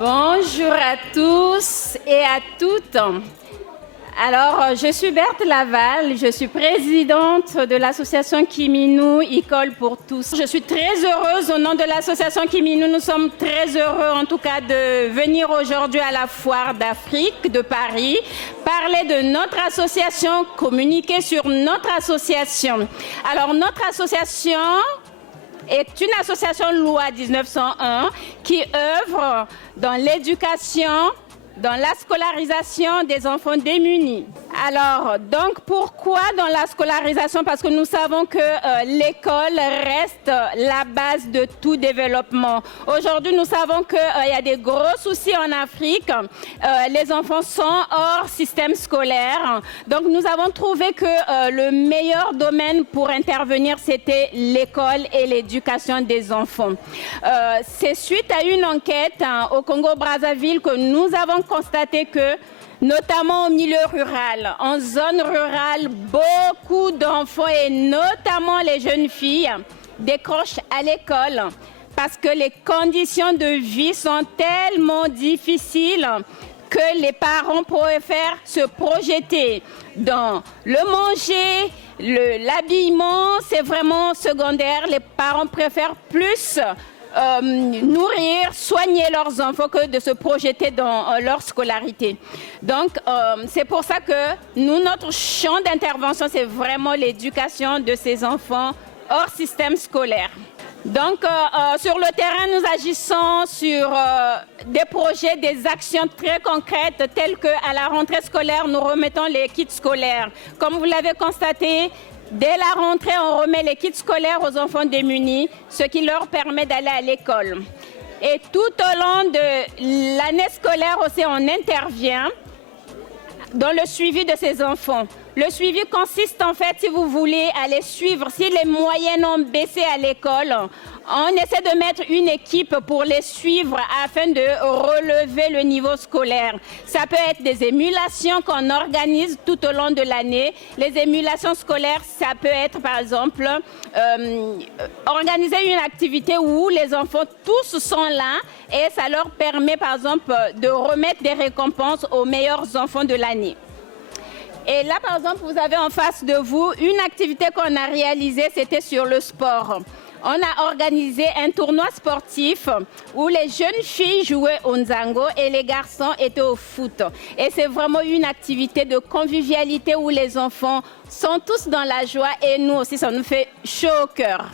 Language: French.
Bonjour à tous et à toutes. Alors, je suis Berthe Laval, je suis présidente de l'association Kiminou, École pour tous. Je suis très heureuse au nom de l'association Kiminou. Nous sommes très heureux en tout cas de venir aujourd'hui à la Foire d'Afrique de Paris, parler de notre association, communiquer sur notre association. Alors, notre association est une association loi 1901 qui œuvre dans l'éducation, dans la scolarisation des enfants démunis. Alors, donc pourquoi dans la scolarisation? Parce que nous savons que l'école reste la base de tout développement. Aujourd'hui, nous savons qu'il y a des gros soucis en Afrique. Les enfants sont hors système scolaire. Donc, nous avons trouvé que le meilleur domaine pour intervenir, c'était l'école et l'éducation des enfants. C'est suite à une enquête au Congo-Brazzaville que nous avons constaté que notamment au milieu rural, en zone rurale, beaucoup d'enfants et notamment les jeunes filles décrochent à l'école parce que les conditions de vie sont tellement difficiles que les parents préfèrent se projeter dans le manger, l'habillement, c'est vraiment secondaire. Les parents préfèrent plus nourrir, soigner leurs enfants que de se projeter dans leur scolarité. Donc, c'est pour ça que nous, notre champ d'intervention, c'est vraiment l'éducation de ces enfants hors système scolaire. Donc, sur le terrain, nous agissons sur des projets, des actions très concrètes telles qu'à la rentrée scolaire, nous remettons les kits scolaires. Comme vous l'avez constaté, dès la rentrée, on remet les kits scolaires aux enfants démunis, ce qui leur permet d'aller à l'école. Et tout au long de l'année scolaire aussi, on intervient dans le suivi de ces enfants. Le suivi consiste en fait, si vous voulez, à les suivre. Si les moyennes ont baissé à l'école, on essaie de mettre une équipe pour les suivre afin de relever le niveau scolaire. Ça peut être des émulations qu'on organise tout au long de l'année. Les émulations scolaires, ça peut être par exemple organiser une activité où les enfants tous sont là et ça leur permet par exemple de remettre des récompenses aux meilleurs enfants de l'année. Et là, par exemple, vous avez en face de vous une activité qu'on a réalisée, c'était sur le sport. On a organisé un tournoi sportif où les jeunes filles jouaient au nzango et les garçons étaient au foot. Et c'est vraiment une activité de convivialité où les enfants sont tous dans la joie et nous aussi, ça nous fait chaud au cœur.